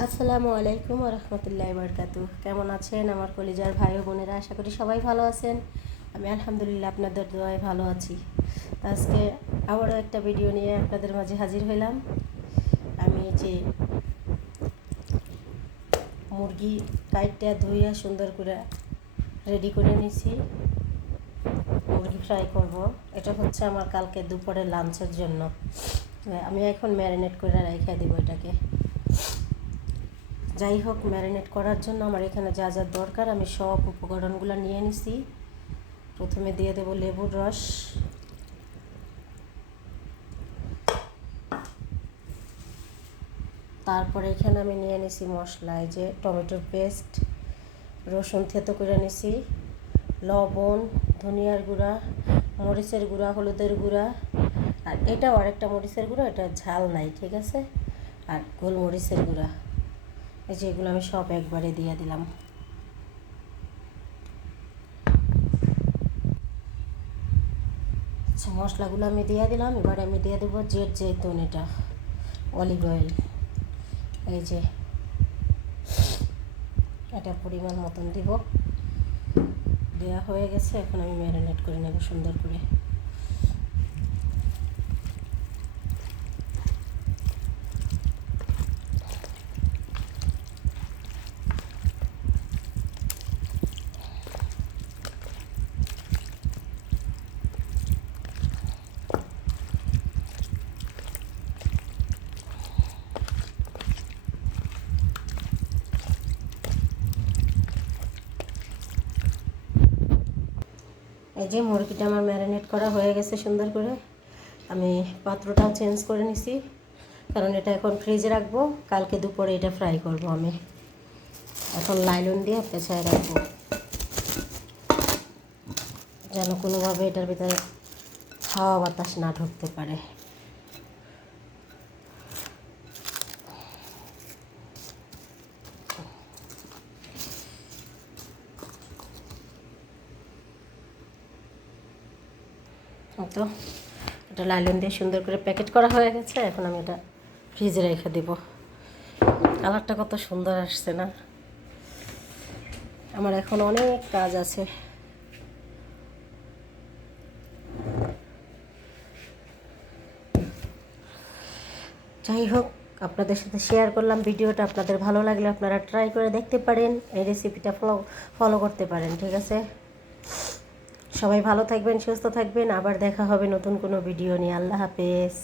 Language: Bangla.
আসসালামু আলাইকুম ওয়া রাহমাতুল্লাহি ওয়া বারাকাতুহু। কেমন আছেন আমার কলিজার ভাই ও বোনেরা? আশা করি সবাই ভালো আছেন। আমি আলহামদুলিল্লাহ আপনাদের দোয়ায় ভালো আছি। আজকে আবারও একটা ভিডিও নিয়ে আপনাদের মাঝে হাজির হইলাম। আমি যে মুরগি কাইটটা ধুইয়া সুন্দর করে রেডি করে নিয়েছি, মুরগি ফ্রাই করব। এটা হচ্ছে আমার কালকে দুপুরে লাঞ্চের জন্য। আমি এখন ম্যারিনেট করে রেখে দেবো এটাকে। যাই হোক, ম্যারিনেট করার জন্য আমার এখানে যা যা দরকার আমি সব উপকরণগুলো নিয়ে নিছি। প্রথমে দিয়ে দেব লেবুর রস, তারপরে এখানে আমি নিয়ে নিছি মশলা, এই যে টমেটোর পেস্ট, রসুন থেতো করে নিছি, লবণ, ধনিয়ার গুঁড়া, মরিচের গুঁড়া, হলুদের গুঁড়া, আর এটাও আরেকটা মরিচের গুঁড়া, এটা ঝাল নাই, ঠিক আছে, আর গোলমরিচের গুঁড়া। এই যে এগুলো আমি সব একবারে দিয়ে দিলাম। আচ্ছা, মশলাগুলো আমি দিয়ে দিলাম। এবার আমি দিয়ে দেবো জৈতুন, এটা অলিভ অয়েল, এই যে এটা পরিমাণ মতন দিব। দেওয়া হয়ে গেছে, এখন আমি ম্যারিনেট করে নেব সুন্দর করে। এই যে মুরগিটা আমার ম্যারিনেট করা হয়ে গেছে সুন্দর করে। আমি পাত্রটাও চেঞ্জ করে নিছি, কারণ এটা এখন ফ্রিজে রাখবো, কালকে দুপুরে এটা ফ্রাই করব। আমি এখন লাইলন দিয়ে পেঁচায় রাখবো, যেন কোনোভাবে এটার ভিতরে হাওয়া বাতাস না ঢুকতে পারে। তো এটা লাইলন দিয়ে সুন্দর করে প্যাকেট করা হয়ে গেছে। এখন আমি এটা ফ্রিজে রেখে দেব। কালারটা কত সুন্দর আসছে না? আমার এখন অনেক কাজ আছে। যাই হোক, আপনাদের সাথে শেয়ার করলাম ভিডিওটা। আপনাদের ভালো লাগলে আপনারা ট্রাই করে দেখতে পারেন, এই রেসিপিটা ফলো করতে পারেন, ঠিক আছে? সবাই ভালো থাকবেন, সুস্থ থাকবেন। আবার দেখা হবে নতুন কোনো ভিডিও নিয়ে। আল্লাহ হাফেজ।